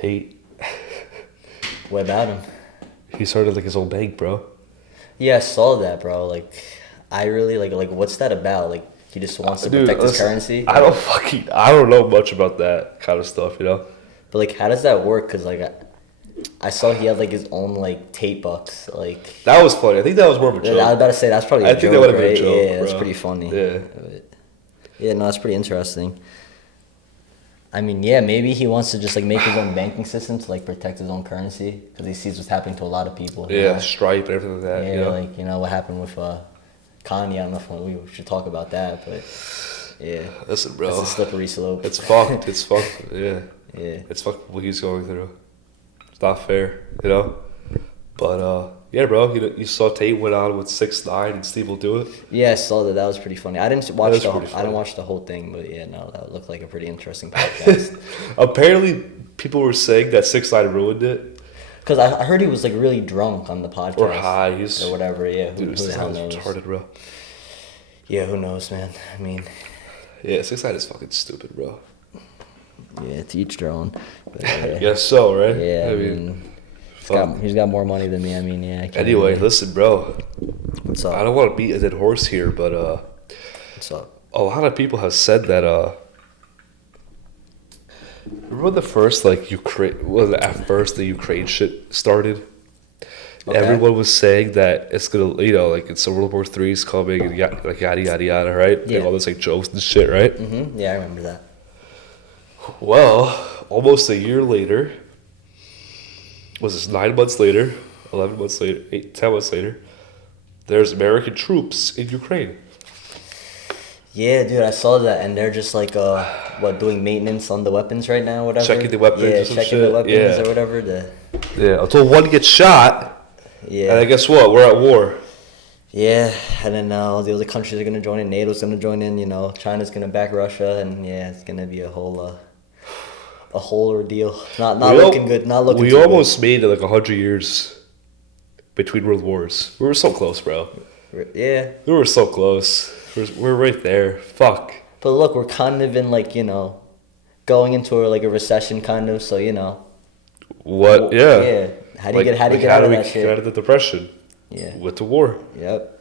Tate. What about him? He started like his own bank, bro. Yeah, I saw that, bro. Like, I really like. What's that about? Like, he just wants to protect his currency. I don't know much about that kind of stuff, you know. But like, how does that work? Cause like, I saw he had like his own like Tate bucks. Like, That was funny. I think that was more of a joke. I was about to say that's probably a I joke, think that would have right? been a joke, Yeah, that's bro. pretty funny. Yeah. Yeah, no, that's pretty interesting. I mean, yeah, maybe he wants to just like make his own banking system to like protect his own currency because he sees what's happening to a lot of people. Yeah, know? Stripe and everything like that. Yeah, you know? like what happened with Kanye. I don't know if we should talk about that, but yeah. Listen, bro. It's a slippery slope. It's fucked. It's fucked. Yeah. Yeah. It's fucked what he's going through. It's not fair, you know? But, yeah, bro, you saw Tate went on with 6ix9ine and Steve will do it. Yeah, I saw that. That was pretty funny. I didn't watch I didn't watch the whole thing, but yeah, no, that looked like a pretty interesting podcast. Apparently, people were saying that 6ix9ine ruined it. Because I heard he was like really drunk on the podcast Or high. or whatever. Yeah, Dude, who the hell knows? retarded, bro. Yeah, who knows, man? I mean, Yeah, 6ix9ine is fucking stupid, bro. yeah, to each their own. But, I guess so, right? Yeah, I mean, he's got more money than me. I mean, yeah. Anyway, listen, bro. What's up? I don't want to beat a dead horse here, but What's up? a lot of people have said that remember the first like Ukraine was at first the Ukraine shit started. Okay. Everyone was saying that it's gonna, like it's World War III is coming and like yada yada yada, right? Yeah. And all this like jokes and shit, right? Mm-hmm. Yeah, I remember that. Well, almost a year later, was this 9 months later, 11 months later, 10 months later, there's American troops in Ukraine. Yeah, dude, I saw that, and they're just like, doing maintenance on the weapons right now, whatever. Checking the weapons Yeah, or some checking shit. the weapons Yeah. or whatever. Yeah, until one gets shot, Yeah. and guess what? We're at war. Yeah, and then the other countries are gonna join in. NATO's gonna join in. China's gonna back Russia, and yeah, it's gonna be a whole ordeal. Not looking good. Not looking. We too almost made it like 100 years between world wars. We were so close, bro. good. Yeah, We were so close. We're right there. Fuck. but look, we're kind of in like going into a recession, kind of. So What? Yeah. Yeah. How do you get out of that How do we shit? get out of the depression? Yeah. With the war. Yep.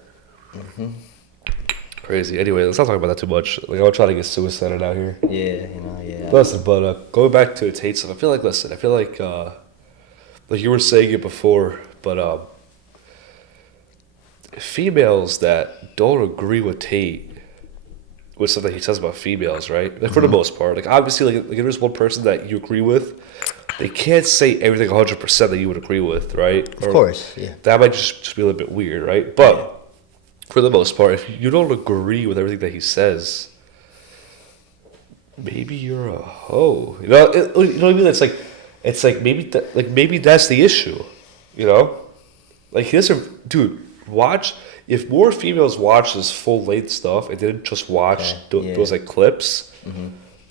Crazy. Anyway, let's not talk about that too much. Like, I'm trying to get suicided out here. Yeah. Yeah. Listen, but going back to the Tate stuff, I feel like you were saying it before, but females that don't agree with Tate with something he says about females, right? Like for the most part, like obviously, like if there's one person that you agree with, they can't say everything 100% that you would agree with, right? Of course. Yeah. That might just be a little bit weird, right? But for the most part, if you don't agree with everything that he says, maybe you're a hoe. You know what I mean? It's like maybe that's the issue. Like he doesn't, dude. Watch if more females watch this full length stuff and didn't just watch those like clips.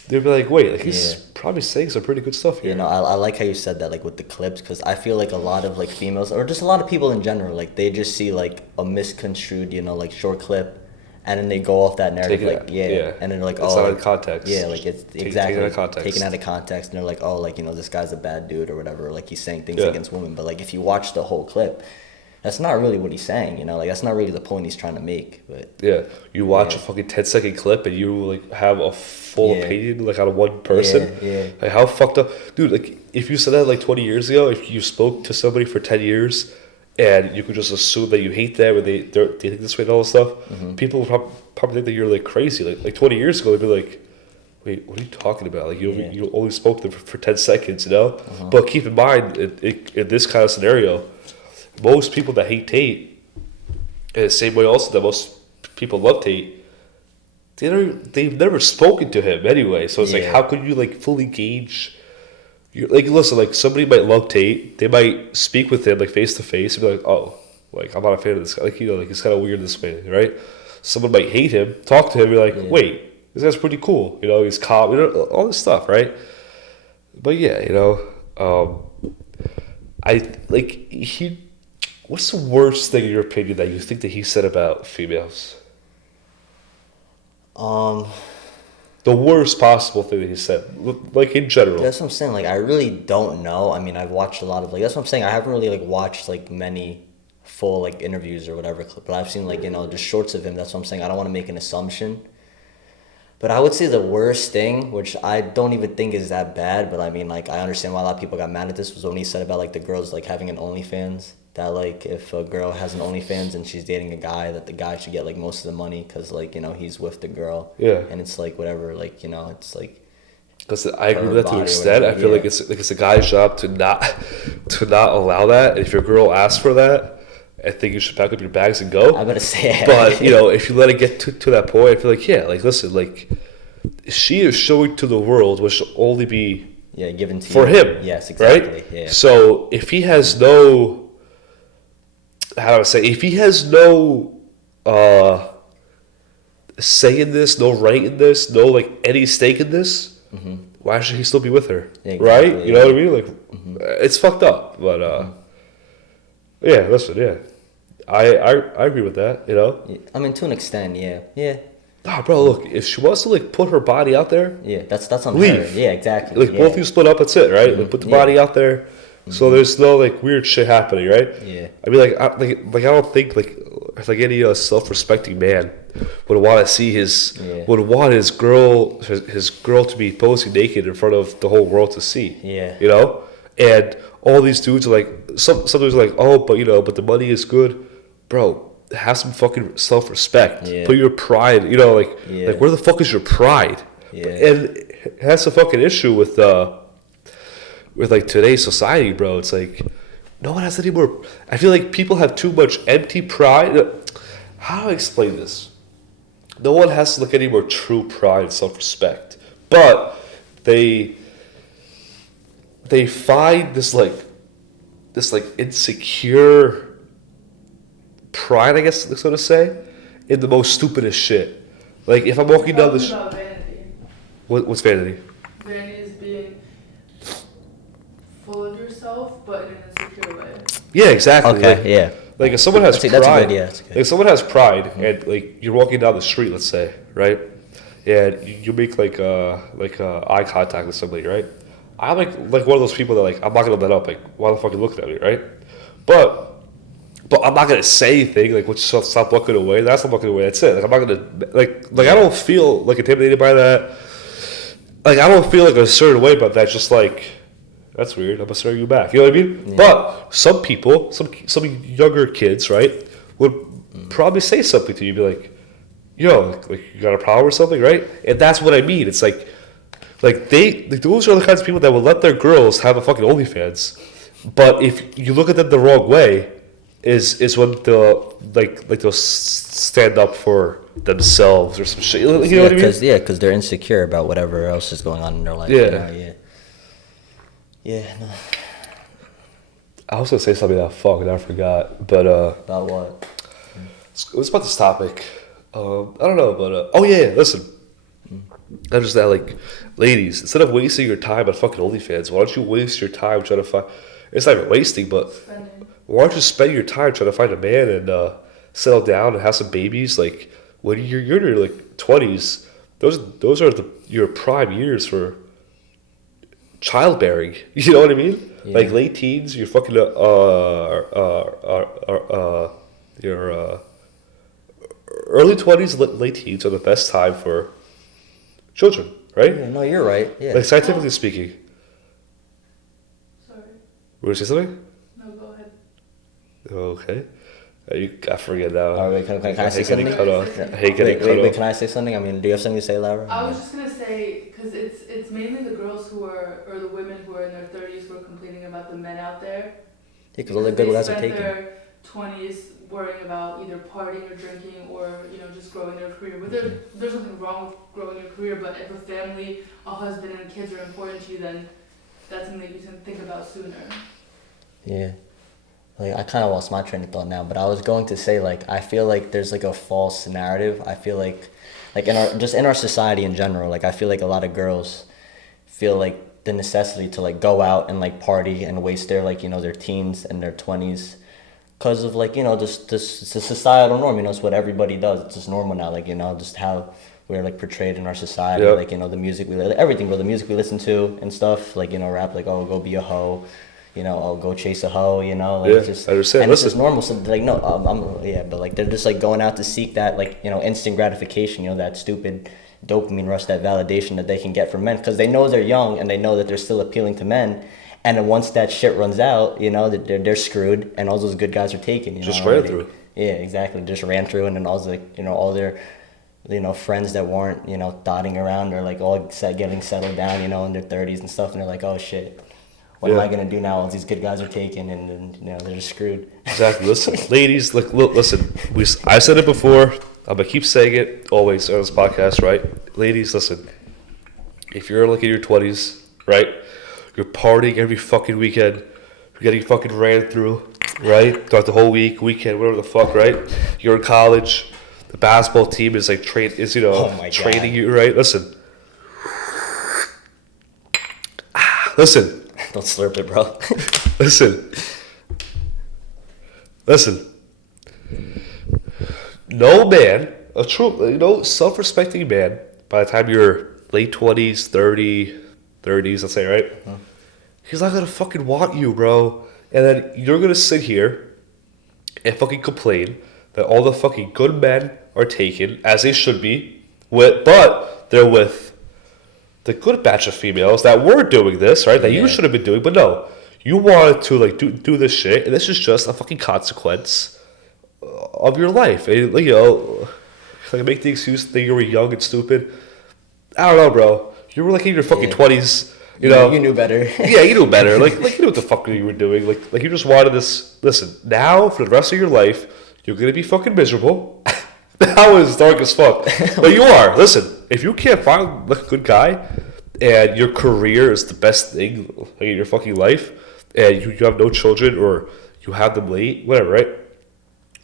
They'd be like, wait, like he's probably saying some pretty good stuff here. I like how you said that, like with the clips, because I feel like a lot of like females or just a lot of people in general, like they just see like a misconstrued, like short clip, and then they go off that narrative, and then they're like, it's not in context. Yeah, like it's Taken exactly out of context. taken out of context, and they're like, oh, like this guy's a bad dude or whatever, like he's saying things against women, but like if you watch the whole clip, that's not really what he's saying, like that's not really the point he's trying to make. But yeah, you watch a fucking 10-second clip and you like have a full opinion like out of one person. Yeah. Like how fucked up, dude. Like if you said that like 20 years ago, if you spoke to somebody for 10 years and you could just assume that you hate them and they think this way and all this stuff, people would probably think that you're like crazy. Like 20 years ago, they'd be like, wait, what are you talking about? Like you only spoke to them for 10 seconds, But keep in mind, in this kind of scenario, most people that hate Tate, in the same way also that most people love Tate, they've never spoken to him anyway. So it's like, how could you like fully gauge? Like, listen, like somebody might love Tate, they might speak with him like face to face and be like, oh, like I'm not a fan of this guy. Like like he's kind of weird this way, right? Someone might hate him, talk to him, be like, wait, this guy's pretty cool. He's calm, all this stuff, right? But yeah, I like he. What's the worst thing in your opinion that you think that he said about females? the worst possible thing that he said, like in general. That's what I'm saying. Like, I really don't know. I mean, I've watched a lot of, like, that's what I'm saying. I haven't really, like, watched, like, many full, like, interviews or whatever, but I've seen, like, just shorts of him. That's what I'm saying. I don't want to make an assumption. But I would say the worst thing, which I don't even think is that bad, but I mean, like, I understand why a lot of people got mad at this, was when he said about, like, the girls, like, having an OnlyFans. That, like, if a girl has an OnlyFans and she's dating a guy, that the guy should get, like, most of the money because, like, he's with the girl. Yeah. And it's, like, whatever, like, it's, like... Because I agree with that to an extent. I feel like it's a guy's job to not allow that. And if your girl asks for that, I think you should pack up your bags and go. I'm going to say it. But, if you let it get to that point, I feel like, yeah, like, listen, like, she is showing to the world what should only be given to for you. him. Yes, exactly. Right? Yeah. So if he has no... How do I say? If he has no say in this, no right in this, no like any stake in this, why should he still be with her? Yeah, exactly, right? You know what I mean? Like, it's fucked up. But yeah, listen, yeah, I agree with that. I mean, to an extent, yeah. Nah, bro, look, if she wants to like put her body out there, that's on leave. her. Yeah, exactly. Like both of you split up, that's it, right? Like put the body out there. So there's no like weird shit happening, right? Yeah. I mean, I don't think like any self-respecting man would want to see would want his girl to be posing naked in front of the whole world to see. Yeah. And all these dudes are like some dudes are like, oh, but the money is good, bro. Have some fucking self-respect. Yeah. Put your pride. Like where the fuck is your pride? Yeah. And that's a fucking issue with like today's society, bro. It's like no one has any more. I feel like people have too much empty pride. How do I explain this? No one has like any more true pride and self-respect, but they find this insecure pride, I guess, so to say, in the most stupidest shit. Like if I'm walking down this. What's vanity? Vanity is being full of yourself, but in an insecure way. Yeah, exactly. Okay, Like if someone has pride, that's good. like if someone has pride, and like you're walking down the street, let's say, right, and you make like eye contact with somebody, right? I'm like one of those people that like I'm not gonna let up. Like why the fuck are you looking at me, right? But I'm not gonna say anything. Like stop looking away. That's not looking away. That's it. Like I'm not gonna like I don't feel like intimidated by that. Like I don't feel like a certain way about that. Just like. That's weird. I'm gonna stare you back. You know what I mean? Yeah. But some people, some younger kids, right, would probably say something to you, be like, "Yo, like you got a problem or something, right?" And that's what I mean. It's like those are the kinds of people that will let their girls have a fucking OnlyFans. But if you look at them the wrong way, is when they'll stand up for themselves or some shit. You know what I mean? Because they're insecure about whatever else is going on in their life. Yeah, no. I was gonna say something that I forgot, but about what? It was about this topic. I don't know, but oh yeah, listen. I'm just that like, ladies, instead of wasting your time on fucking OnlyFans, why don't you waste your time trying to find? It's not even wasting, but why don't you spend your time trying to find a man and settle down and have some babies? Like when you're in your like 20s, those are your prime years for childbearing. You know what I mean? Yeah. Like late teens, you're fucking your early 20s, late teens are the best time for children, right? Yeah, no, you're right. Yeah. Like scientifically speaking. Sorry. Were you say something? No, go ahead. Okay. I forget now. Oh, wait, can I say something? I hate getting cut off. Wait, can I say something? I mean, do you have something to say, Lara? I was just gonna say, because it's mainly the girls or the women who are in their 30s who are complaining about the men out there. Yeah, because all the good guys are taken. They spend their 20s worrying about either partying or drinking or just growing their career. But there's nothing wrong with growing your career, but if a family, a husband, and kids are important to you, then that's something you can think about sooner. Yeah. Like, I kind of lost my train of thought now, but I was going to say, like, I feel like there's, like, a false narrative. I feel like in our society in general, like, I feel like a lot of girls feel, like, the necessity to, like, go out and, like, party and waste their, like, their teens and their 20s because of, like, this societal norm. It's what everybody does. It's just normal now, like, just how we're like portrayed in our society, Yep. like, you know, the music everything, bro, the music we listen to and stuff, like, you know, rap, like, oh, go be a hoe, you know, oh, go chase a hoe, you know, like, Yeah, it's just, I understand. and it's just Listen. normal. So like, no, yeah, but like they're just like going out to seek that, like, you know, instant gratification, you know, that stupid dopamine rush, that validation that they can get from men, because they know they're young and they know that they're still appealing to men. And then once that shit runs out, you know, they're screwed, and all those good guys are taken. You Just know, ran already. through. Yeah, exactly. Just ran through, and then all the, you know, all their, you know, friends that weren't, you know, dotting around or like all getting settled down, you know, in their 30s and stuff, and they're like, oh shit, what am Yeah. I gonna do now? All these good guys are taken, and then, you know, they're just screwed. Exactly. Listen, ladies, like, look, listen. I said it before. I'm gonna keep saying it always on this podcast, right? Ladies, listen. If you're like in your 20s, right? You're partying every fucking weekend. You're getting fucking ran through, right? Throughout the whole weekend, whatever the fuck, right? You're in college. The basketball team is like Oh my training God. you, right? Listen. Listen. Don't slurp it, bro. Listen. Listen. No man, a true, self-respecting man, by the time you're late 20s, 30s, let's say, right? He's not gonna fucking want you, bro. And then you're gonna sit here and fucking complain that all the fucking good men are taken, as they should be, but they're with the good batch of females that were doing this, right? That you Yeah. should have been doing, but no. You wanted to like do this shit, and this is just a fucking consequence of your life. And, like, make the excuse that you were young and stupid. I don't know, bro. You were like in your fucking Yeah. 20s, you know. You knew better. Yeah, you knew better. Like you knew what the fuck you were doing. Like you just wanted this. Listen, now for the rest of your life, you're gonna be fucking miserable. That was dark as fuck. But you are. Listen, if you can't find like a good guy, and your career is the best thing like, in your fucking life, and you have no children or you have them late, whatever, right?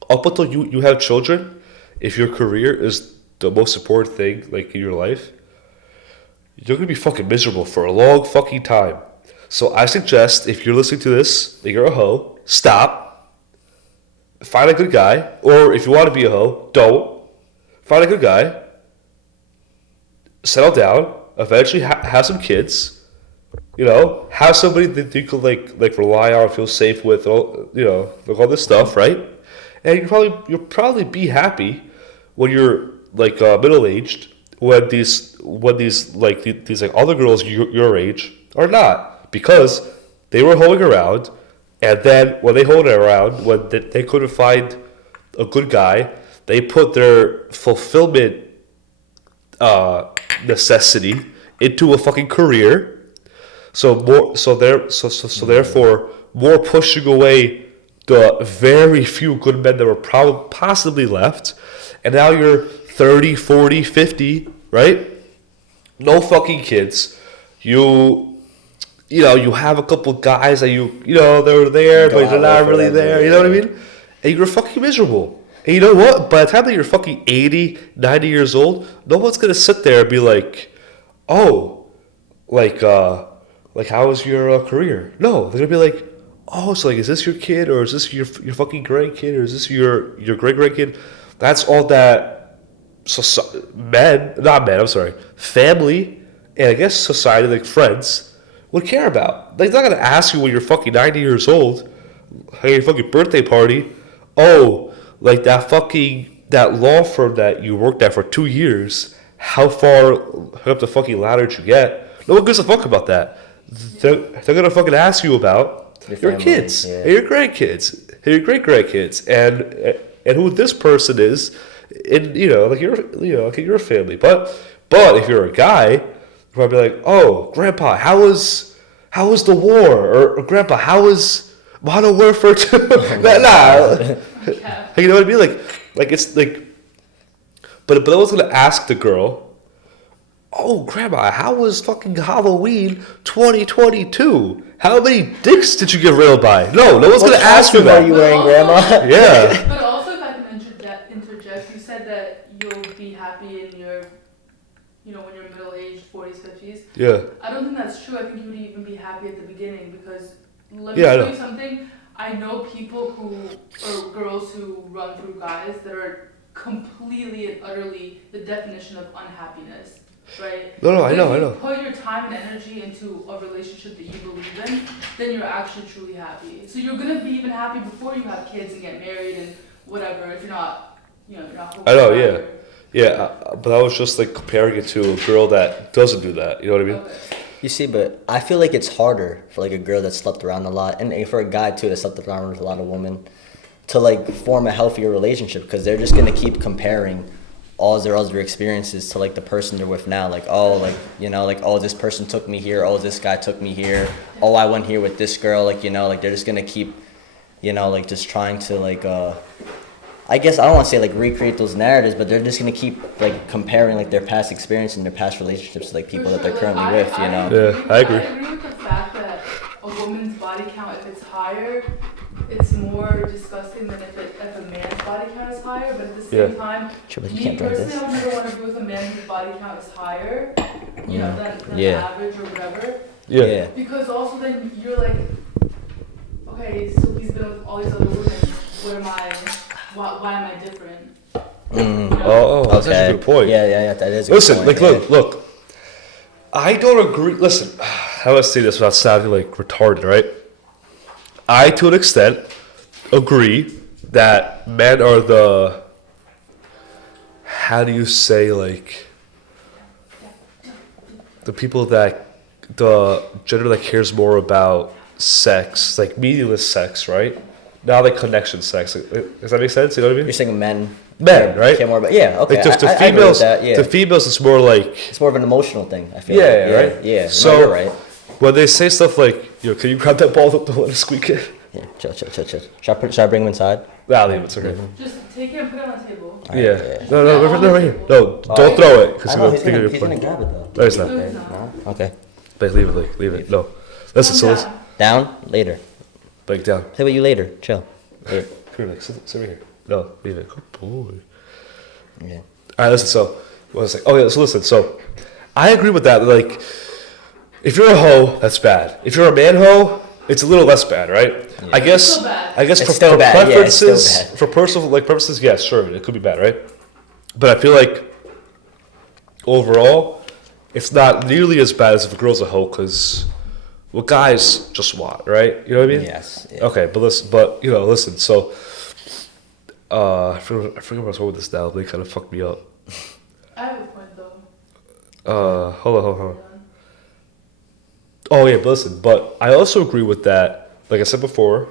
Up until you have children, if your career is the most important thing like in your life, you're gonna be fucking miserable for a long fucking time. So I suggest if you're listening to this, that you're a hoe, stop. Find a good guy, or if you want to be a hoe, don't. Find a good guy. Settle down. Eventually, have some kids. You know, have somebody that you could like rely on, feel safe with. All like all this stuff, right? And you'll probably be happy when you're like middle aged. When these other girls your age are not, because they were hoeing around, and then when they hoed around, when they couldn't find a good guy, they put their fulfillment necessity into a fucking career. Therefore, more pushing away the very few good men that were possibly left, and now you're 30, 40, 50, right? No fucking kids. You have a couple guys that they were there, Go but they're out not with really whatever, there. You know what I yeah. mean? And you're fucking miserable. And you know what? By the time that you're fucking 80, 90 years old, no one's gonna sit there and be like, oh, like how was your career? No, they're gonna be like, oh, so like, is this your kid, or is this your fucking grandkid, or is this your great grandkid? That's all that family, and I guess society, like friends, would care about. They're not gonna ask you when you're fucking 90 years old, at your fucking birthday party, oh, like that law firm that you worked at for 2 years, how far up the fucking ladder did you get? No one gives a fuck about that. They're gonna fucking ask you about your family, kids, yeah. and your grandkids, and your great grandkids, and who this person is, in like your family. But if you're a guy, you're probably like, oh, Grandpa, how was the war, or Grandpa, how was Modern Warfare 2? Nah. Yeah. You know what I mean? Like it's like, but I was gonna ask the girl, oh, Grandma, how was fucking Halloween 2022? How many dicks did you get railed by? No one's gonna ask you What costume that. are you wearing, Grandma? Yeah. But also, if I can interject, you said that you'll be happy in your, when you're middle-aged, 40s, 50s. Yeah. I don't think that's true. I think you would even be happy at the beginning, because let Yeah, I me tell know. you something. I know people or girls who run through guys that are completely and utterly the definition of unhappiness, right? No, I know. If you put your time and energy into a relationship that you believe in, then you're actually truly happy. So you're gonna be even happy before you have kids and get married and whatever. If you're not, you're not. I know, yeah. Yeah, but I was just like comparing it to a girl that doesn't do that. You know what I mean? Okay. You see, but I feel like it's harder for like a girl that slept around a lot, and for a guy too that slept around with a lot of women, to like form a healthier relationship, because they're just gonna keep comparing all their other experiences to like the person they're with now. Like, oh, like, you know, like, oh, this person took me here. Oh, this guy took me here. Oh, I went here with this girl. Like, you know, like they're just gonna keep, you know, like just trying to like I guess I don't want to say like recreate those narratives, but they're just gonna keep like comparing like their past experience and their past relationships to like people that they're currently with, you know. Yeah, I agree. I agree with the fact that a woman's body count, if it's higher, it's more disgusting than if a man's body count is higher. But at the same time, Sure, but you me can't drink personally, this. I would never want to be with a man whose body count is higher, you know, than the Yeah. average or whatever. Yeah. Because also then you're like, okay, so he's been with all these other women. What am I? Why am I different? You know? Oh, that's actually a good point. Yeah, that is a Listen, good point. like, look. I don't agree. Listen, how do I say this without sounding like retarded, right? I, to an extent, agree that men are the. How do you say, like. The people that. The gender that cares more about sex, like meaningless sex, right? Not like connection sex. Does that make sense? You know what I mean? You're saying men, Right? care more about, yeah, okay. Like to I agree with females, that, yeah. to females, it's more like It's more of an emotional thing, I feel yeah, like. right. Yeah, So no, you're right. when they say stuff like, "Yo, can you grab that ball? Don't let it squeak it." Yeah, chill. Should I bring him inside? Nah, leave it. It's okay. Just take it and put it on the table. Yeah. No, right here. No, don't Oh, throw it because I you're know, gonna think he's you're gonna playing. grab it though. No, he's not. No, Okay, he's not. no? Okay. Like, leave it. No. Listen, so let's Down? Later. like down. Say what you later. Chill. Later. Come here, like sit right here. No, leave it. Good boy. Yeah. All right, listen. So, what was I saying? Oh yeah. So listen. So, I agree with that. Like, if you're a hoe, that's bad. If you're a man hoe, it's a little less bad, right? Yeah. I guess. It's still bad. I guess It's for still bad, yeah, it's still preferences, bad. for personal like purposes, yes, sure, it could be bad, right? But I feel like overall, it's not nearly as bad as if a girl's a hoe, because what guys just want, right? You know what I mean? Yes. Yeah. Okay, but listen. So, I forget what I was going with this now. They kind of fucked me up. I have a point though. Hold on. Oh yeah, but listen. But I also agree with that. Like I said before,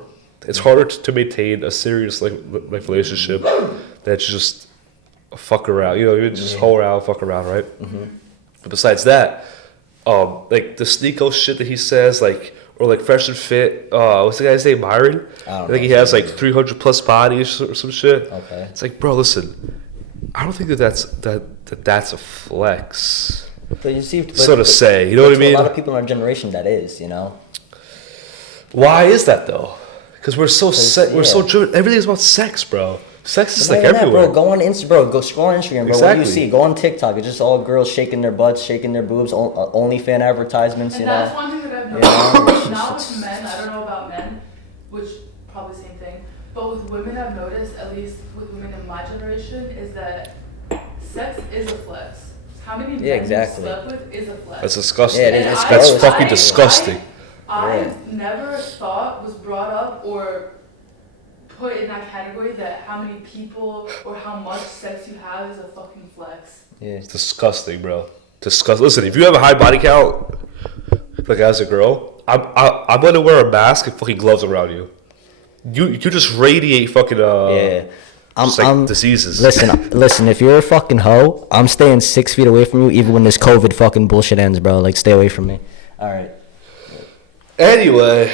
it's harder to maintain a serious like relationship that's just fuck around. You know, you just hoe around, fuck around, right? Mm-hmm. But besides that, like the Sneeko shit that he says, like or like Fresh and Fit. What's the guy's name? Myron. I don't think know. he has like 300 plus bodies or some shit. Okay. It's like, bro, listen. I don't think that's a flex. But you see, So to say, you know what I mean? A lot of people in our generation, that is, you know. Why is that though? Because we're so we're so yeah. driven. Everything's about sex, bro. Sex is But like not even that, everywhere. bro. Go on go scroll on Instagram, bro. What do Exactly. you see? Go on TikTok. It's just all girls shaking their butts, shaking their boobs, OnlyFans advertisements, And you that's know. one thing that I've Yeah, noticed. it's Not just- with men, I don't know about men, which probably same thing. But with women, I've noticed, at least with women in my generation, is that sex is a flex. How many men exactly. you slept with is a flex. That's disgusting. Yeah, it is. And It's That's gross. fucking disgusting. I never thought was brought up or put in that category that how many people or how much sex you have is a fucking flex. Yeah. It's disgusting, bro. Disgusting. Listen, if you have a high body count, like as a girl, I'm gonna wear a mask and fucking gloves around you. You just radiate fucking Yeah. just like diseases. Listen. If you're a fucking hoe, I'm staying 6 feet away from you, even when this COVID fucking bullshit ends, bro. Like, stay away from me. All right. Anyway,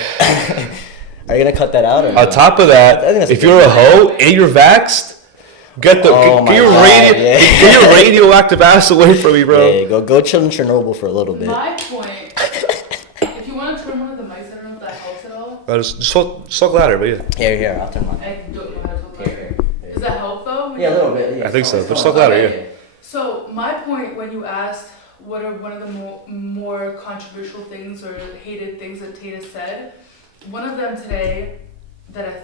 Are you gonna cut that out or on not? top of I think that, that's if a you're good a hoe and you're vaxxed, get Oh my your God, yeah. get your radioactive ass away from me, bro. Yeah, go chill in Chernobyl for a little bit. My point, if you want to turn one of the mics, I don't know if that helps at all. Just talk louder, but yeah. Here, I'll turn mine. I don't know how to talk about it. Does that help though? Yeah, a little bit. Yeah. I think so, but just talk louder, yeah. So my point when you asked what are one of the more controversial things or hated things that Tate has said, one of them today that I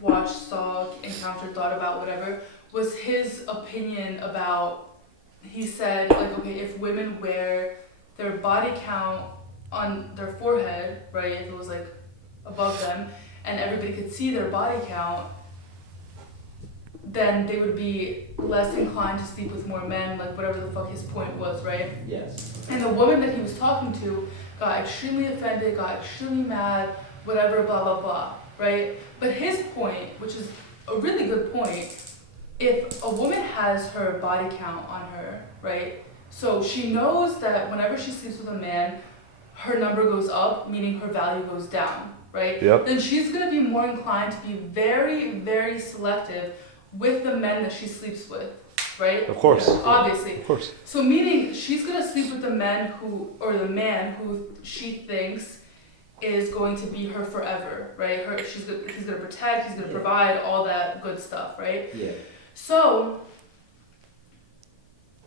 watched, saw, encountered, thought about, whatever, was his opinion about, he said, like, okay, if women wear their body count on their forehead, right, if it was like above them, and everybody could see their body count, then they would be less inclined to sleep with more men, like whatever the fuck his point was, right? Yes. And the woman that he was talking to got extremely offended, got extremely mad, whatever, blah, blah, blah, right? But his point, which is a really good point, if a woman has her body count on her, right? So she knows that whenever she sleeps with a man, her number goes up, meaning her value goes down, right? Yep. Then she's gonna be more inclined to be very, very selective with the men that she sleeps with, right? Of course. Obviously. Of course. So meaning she's gonna sleep with the man who she thinks is going to be her forever, right? He's gonna protect, he's gonna provide, all that good stuff, right? Yeah. So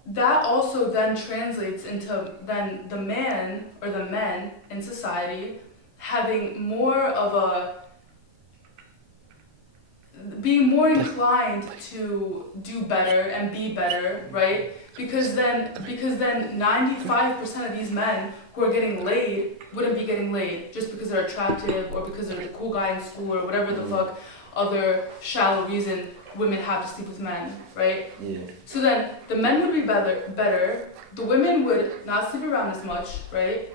that also then translates into then the man or the men in society having more of being more inclined to do better and be better, right? Because then 95% of these men who are getting laid wouldn't be getting laid just because they're attractive or because they're a cool guy in school or whatever the fuck other shallow reason women have to sleep with men, right? Yeah. So then the men would be better, the women would not sleep around as much, right?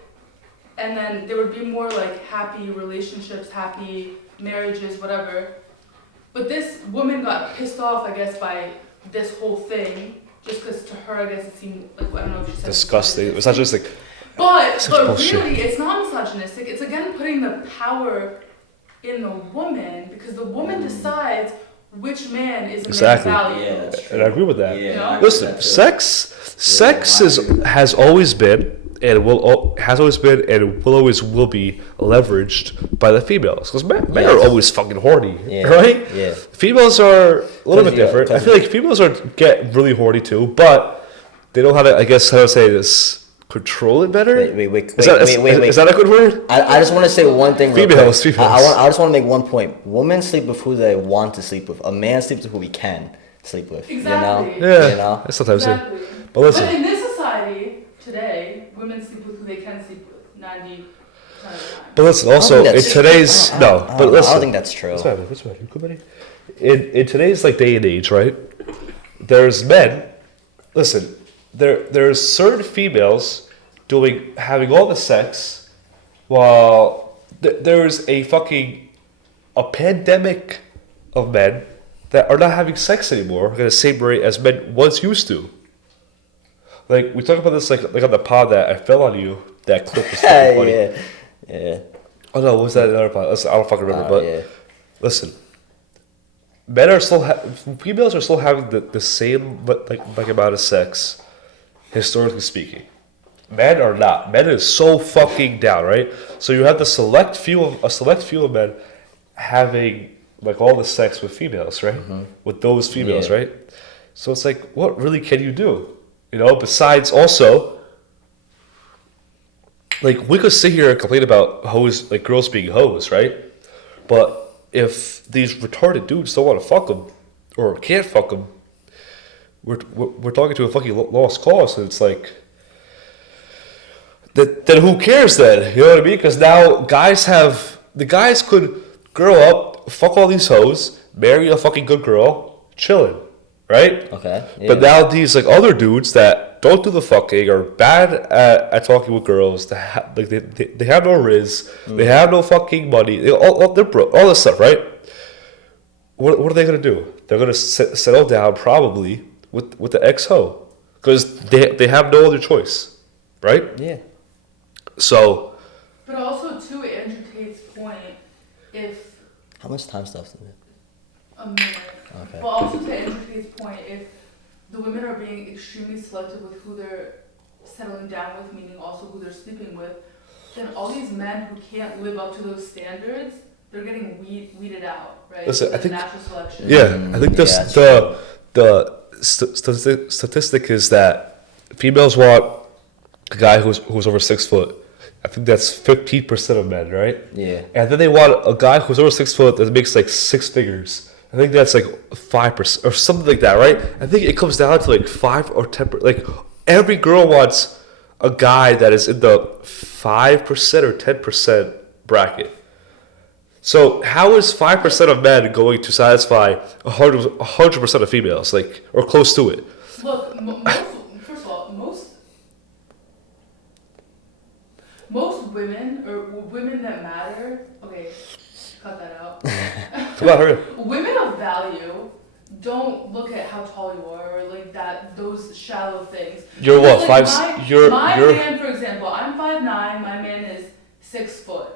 And then there would be more like happy relationships, happy marriages, whatever. But this woman got pissed off, I guess, by this whole thing, just because to her, I guess it seemed like, I don't know if she said Disgusting. It's not just like. But bullshit. really, it's not misogynistic. It's again putting the power in the woman, because the woman decides which man is a Exactly. man's value. Yeah, that's true. And I agree with that. Yeah. You know? I agree with Listen, that too. sex has always been and has always been and will be leveraged by the females, because men are always fucking horny, right? Yeah. Females are a little bit 'Cause different. I 'cause feel like females get really horny too, but they know how to, I guess, how to say this, control it better. Wait. Is that a good word? I just want to say one thing. Real Females. quick. I just want to make one point. Women sleep with who they want to sleep with. A man sleeps with who he can sleep with. Exactly. You know? Yeah. You know? Sometimes, Exactly. yeah. But listen. But in this society today, women sleep with who they can sleep with 90% of the time. But listen, also in that's- today's I don't think that's true. What's the matter? You good, buddy? In today's like day and age, right? There's men. Listen, there's certain females having all the sex, while there's a pandemic of men that are not having sex anymore at the same rate as men once used to. Like we talked about this like on the pod that I fell on you. That clip was fucking funny. Yeah. Oh no, what was that another pod? Listen, I don't fucking remember. But Yeah. listen, men are still females are still having the same like amount of sex, historically speaking. Men are not. Men is so fucking down, right? So you have a select few of men having like all the sex with females, right? With those females, Yeah. right? So it's like, what really can you do? You know, besides also, like we could sit here and complain about hoes, like girls being hoes, right? But if these retarded dudes don't want to fuck them or can't fuck them, we're talking to a fucking lost cause, and it's like. Then who cares then? You know what I mean? Because now the guys could grow up, fuck all these hoes, marry a fucking good girl, chilling, right? Okay. Yeah. But now these like other dudes that don't do the fucking are bad at talking with girls. They have no riz, they have no fucking money. They're broke, all this stuff, right? What are they gonna do? They're gonna settle down probably with the ex hoe because they have no other choice, right? Yeah. So, But also, to Andrew Tate's point, if How much time stuff is it? a minute, Okay. but also to Andrew Tate's point, if the women are being extremely selective with who they're settling down with, meaning also who they're sleeping with, then all these men who can't live up to those standards, they're getting weeded out, right? Listen, I With think- natural selection. yeah, I think Yeah, that's the statistic is that females want a guy who's over 6 foot. I think that's 15% of men, right? Yeah. And then they want a guy who's over 6 foot that makes like 6 figures. I think that's like 5% or something like that, right? I think it comes down to like 5 or 10%. Like every girl wants a guy that is in the 5% or 10% bracket. So how is 5% of men going to satisfy 100% of females, like, or close to it? Look, first of all, most women or women that matter. Okay, cut that out. Come on, hurry. Women of value don't look at how tall you are or like that. Those shallow things. You're Because, what, like, 5? My You're man, for example, I'm 5'9". My man is 6 foot.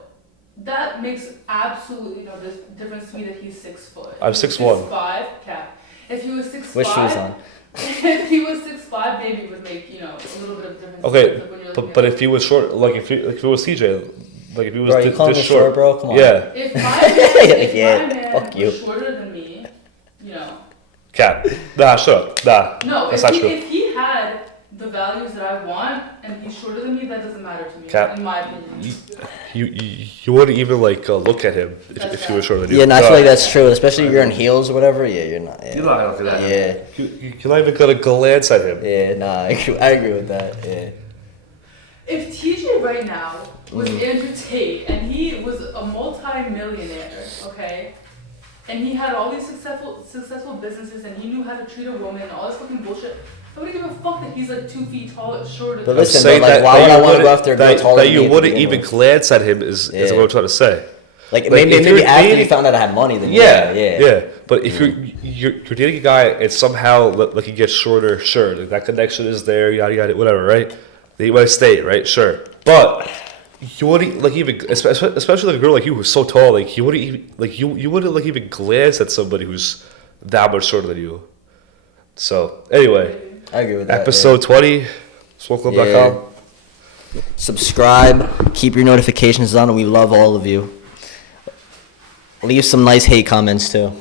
That makes absolutely no difference to me that he's 6 foot. I'm 6'1". 6'5", cap. If he was 6'5", Which shoes on? if he was 6'5", maybe it would make a little bit of difference. okay, when you're but if he was short, like if it was TJ, like if he was Bro, you calling this me short, bro? Come on. Yeah, if my man, Yeah, fuck you. was shorter than me, cap. Nah, shut up. Nah, no, that's if not he, true. if he had the values that I want and he's shorter than me, that doesn't matter to me, Cap. in my opinion. You wouldn't even like look at him if he was shorter than you. Yeah, no, I feel like that's true. Especially if you're in heels or whatever. Yeah, you're not. Yeah. You're not gonna do that. Yeah. You're not even gonna glance at him. Yeah, nah, I agree with that. Yeah. If TJ right now was Andrew Tate and he was a multi-millionaire, okay, and he had all these successful businesses and he knew how to treat a woman and all this fucking bullshit, I wouldn't give a fuck that he's like 2 feet tall, shorter. But than listen, saying like, why would I want to go after a girl taller that than me you to wouldn't begin even with? glance at him is what I'm trying to say. Like if maybe you're after dating- you found out I had money, then yeah. But if you're dating a guy and somehow like he gets shorter, sure, like that connection is there, yada yada, whatever, right? Then you might stay, right? Sure, but you wouldn't like even, especially like a girl like you who's so tall, like you wouldn't even you wouldn't like even glance at somebody who's that much shorter than you. So anyway, I agree with that. episode 20, swolclub.com. Yeah. Subscribe, keep your notifications on, and we love all of you. Leave some nice hate comments too.